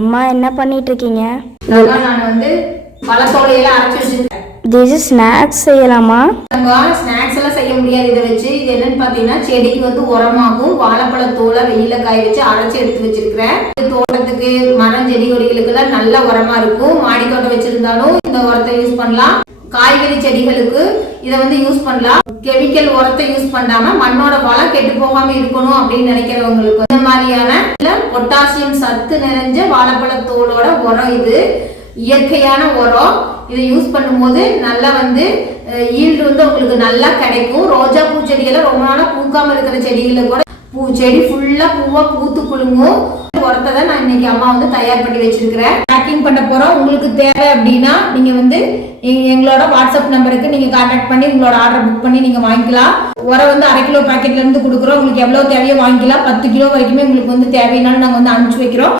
அம்மா என்ன பண்ணிட்டு இருக்கீங்க? நான் வந்து பழத்தோலையெல்லாம் அரைச்சி வச்சிருக்கேன். இது ஸ்நாக்ஸ் செய்யலாமா? ஸ்நாக்ஸ் எல்லாம் செய்ய முடியாது இதை வச்சு. இது என்னன்னு பார்த்தீங்கன்னா செடிக்கு வந்து உரமாகும். வாழைப்பழத்தோலை வெயில காய வச்சு அரைச்சி எடுத்து வச்சிருக்கிறேன். தோட்டத்துக்கு மரம் செடி கொடிகளுக்கெல்லாம் நல்ல உரமா இருக்கும். மாடி தோட்டம் வச்சிருந்தாலும் இந்த உரத்தை யூஸ் பண்ணலாம். காய்கறி செடிகளுக்கு இதை வந்து யூஸ் பண்ணலாம். கெமிக்கல் உரத்தை யூஸ் பண்ணாம மண்ணோட வளம் கெட்டு போகாம இருக்கணும் அப்படின்னு நினைக்கிறவங்களுக்கு இந்த மாதிரியான பொட்டாசியம் சத்து நிறைஞ்ச வாழைப்பழத்தோலோட உரம் இது. இயற்கையான உரம். இதை யூஸ் பண்ணும்போது நல்லா வந்து ஈல்டு வந்து உங்களுக்கு நல்லா கிடைக்கும். ரோஜா பூ செடியெல்லாம் ரொம்ப நாளா பூக்காம இருக்கிற செடிகளை கூட செடி ஃபுல்லா பூவா பூத்து குலுங்கும். உரத்தை தான் நான் இன்னைக்கு அம்மா வந்து தயார் பண்ணி வச்சிருக்கிறேன். பேக்கிங் பண்ண போறோம். உங்களுக்கு தேவை அப்படின்னா நீங்க வந்து எங்களோட வாட்ஸ்அப் நம்பருக்கு நீங்க கான்டாக்ட் பண்ணி உங்களோட ஆர்டர் புக் பண்ணி நீங்க வாங்கிக்கலாம். உரம் வந்து 1/2 கிலோ பாக்கெட்ல இருந்து கொடுக்குறோம். உங்களுக்கு எவ்வளவு தேவையோ வாங்கிக்கலாம். 10 கிலோ வரைக்குமே உங்களுக்கு வந்து தேவைனாலும் நாங்க வந்து அனுப்பிச்சு வைக்கிறோம்.